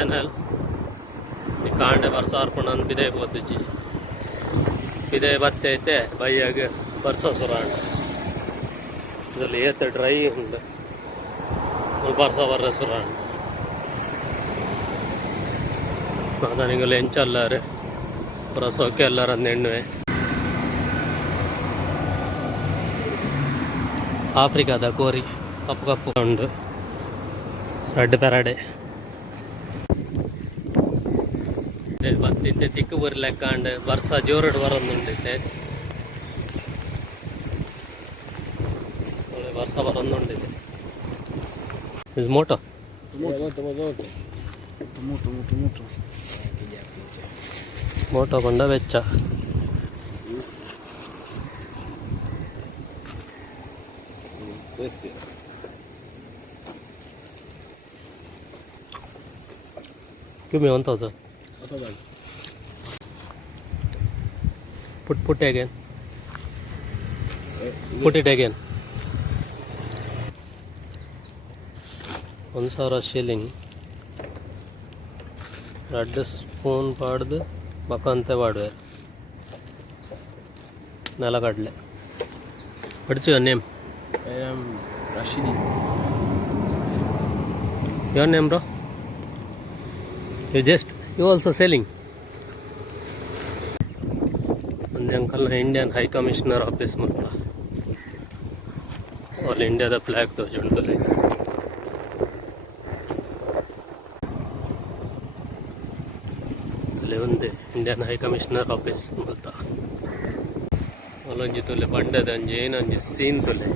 channel. I can't ever sarpan on Bide Bodaji. Bide Batte, Bayag, Barsasurand. The Leather dry and Barsa restaurant. Madanigal Enchallare, Prasokeller and Nenue. Africa, the Kori, Upkapu and Red Parade. But Tikkur and Barsa Jorad were on the Barsa were on the his motor. Motor Honda Vecha. Give me 1,000. Put again. Put it again. 1,000 shilling. Red spoon padde Bakante Vadware. Nalakadle. What's your name? I am Rashidi. Your name, bro? You also selling? And the uncle Indian High Commissioner Office Mutta. All India the flag though Jundule. Indian High Commissioner Office Mutta. Alonjitule Banda than Jane and the scene to lay.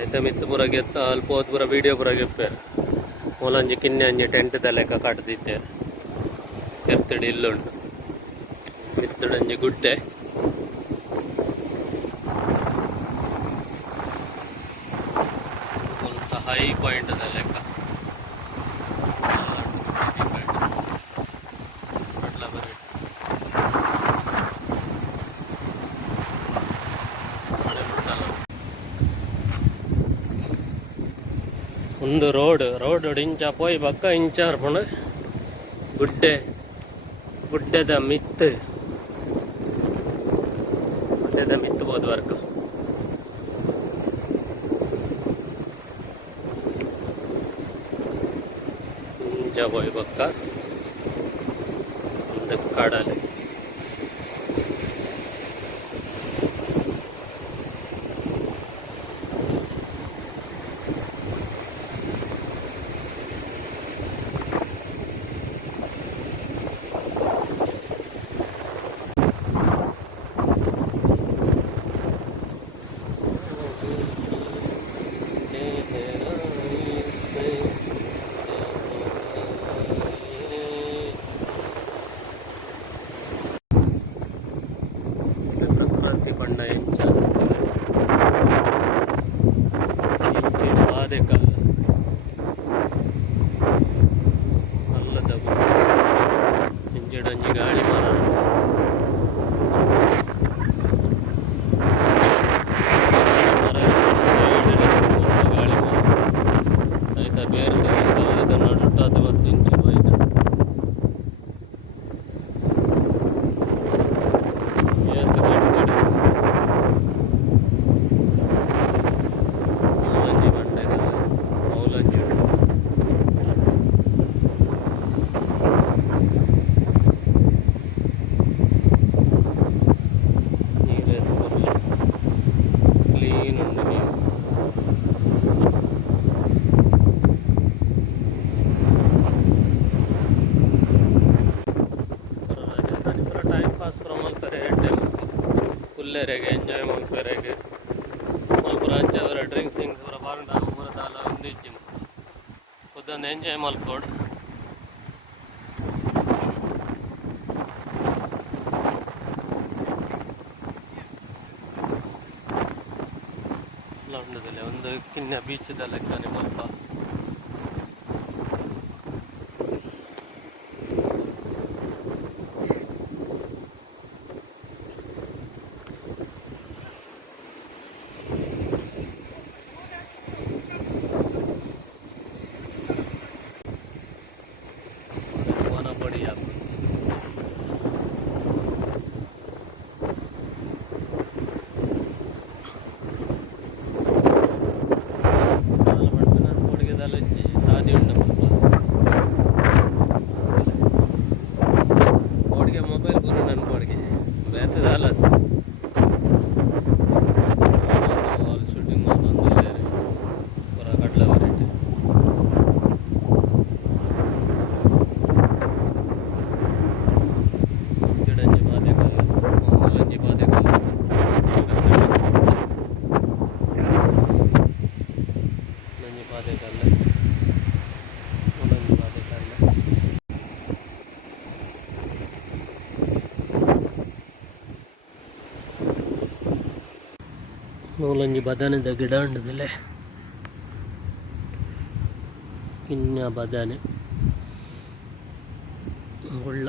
I the Mithapura get all both for a video for a gipper. Molanjikin and your tent the like a cut there. Kept the deal with the good day. The high point of the leka. On the road in Chapoy Baka in Charpona. Good day the myth. Good day the myth both work. Chapoy Baka. The Kadale. Panda Encha Adekal Alladabu Injadanji Gali Mara Gali Mara Aita Bear the Naduta the Vatinchi Vaida enjoy mal perege mal branch avara drink things avara baranda avara dala undijim kodan enjoy mal code landadele ಒಂದು ಕಿನ್ನ beach the ಲೆಕ್ಕನೆ ಮಲ್ಪ mobile ಪೂರ ನನ್ನ ಕೊಡ್ಗೆ ಬೇತದ ಅಲ್ಲ wall shooting ಮಾಡೋದು ಪೂರ ಕಡ್ಲ variety ಗಿಡಂಜಿ ಬಾಧೆ ಕಲ್ಲ ಮೂಲಂಜಿ ಬಾಧೆ ಕಲ್ಲ ನಂಜಿ ಬಾಧೆ ಕಲ್ಲ ಮೂಲಂಜಿ ಬಾಧೆ ಕಲ್ಲ ಮೂಲಂಜಿ ಬದಾನದ ಗಿಡ ಉಂಟದಲ್ಲೇ ಕಿನ್ನ ಬದಾನೆ ಉಳ್ಳ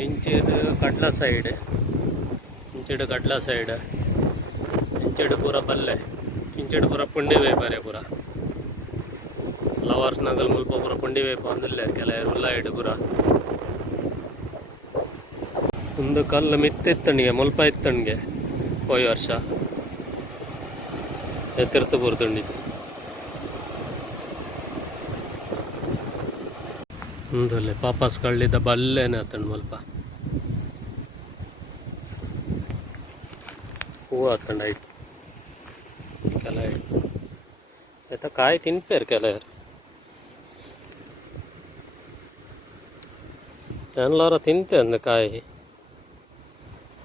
ಇಂಚೆಡು ಕಡ್ಲ ಸೈಡ್ ಇಂಚೆಡು ಪೂರ ಬಲ್ಲೆ ಇಂಚೆಡು ಪೂರ ಪುಂಡಿವೇ ಬರೆ ಪೂರ ಲವರ್ಸ್ ನಗಲ್ ಮುಲ್ಪ ಪೂರ ಪುಂಡಿವೇ ಅಂದಿಲ್ಲ ಕೆಲವರು ಉಲ್ಲ ಇಡು ಪೂರ ಒಂದು ಕಲ್ಲು ಮಿತ್ತಿತ್ತಣಿಗೆ ಮುಲ್ಪ ಇತ್ತಣಿಗೆ ಹೋಯ್ ವರ್ಷ ಎತ್ತಿರ್ತು ಬರ್ತುಂಡಿತ್ತು ಒಂದಲ್ಲೇ ಪಾಪಾಸ್ ಕಳ್ಳಿದ್ದ ಬಲ್ಲೇನೆ ಆತಂಡು ಮಲ್ಪ ಹೂವು ಆತಂಡು ಐಟು ಕೆಲ ಐಟು ಆಯ್ತ ಕಾಯಿ ತಿನ್ಪೇರು ಕೆಲವರು ಎಲ್ಲರ ತಿಂತೆ ಅಂದ ಕಾಯಿ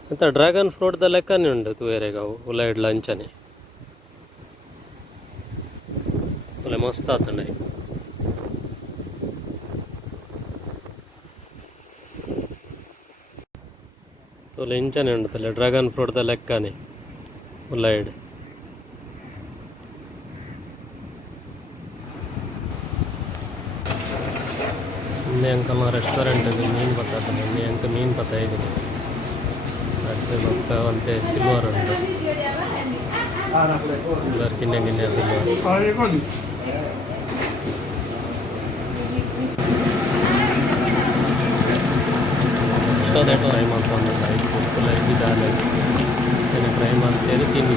ಅಂತ ಡ್ರ್ಯಾಗನ್ ಫ್ರೂಟ್ದ ಲೆಕ್ಕನೇ ಉಂಡು ತೂಯರೆಗಾವು ಉಲ್ಲ ಇಡ್ಲ ಅಂಚನೆ ಒಳ್ಳೆ ಮಸ್ತ್ ಆತಂಡ ಒಳ್ಳೆ ಇಂಚನೆ ಉಂಟಲ್ಲ ಡ್ರ್ಯಾಗನ್ ಫ್ರೂಟ್ದ ಲೆಕ್ಕನೆ ಉಳ್ಳಾಯಿಡ್ ನಿನ್ನೆ ಅಂಕಲ್ನ ರೆಸ್ಟೋರೆಂಟ್ ಇದು ಮೀನು ಬತ್ತಾತ ನಿನ್ನೆ ಅಂಕ ಮೀನು ಬತ್ತಾ ಇದ್ದೀನಿ ಮತ್ತೆ ಪಕ್ಕ ಅಂತೆ ಸಿಲ್ವರ್ ಉಂಟು ಸಿಲ್ವರ್ ಗಿನ್ನೆ ಸಿಲ್ವರ್ ಅದೇ ಟ್ರೈ ಮಾಡ್ಕೊಂಡು ಆಯ್ತು ಫುಲ್ ಇದಾಗಲ್ಲ ಫ್ರೈ ಮಾಡ್ತೇನೆ ತಿನ್ನಿ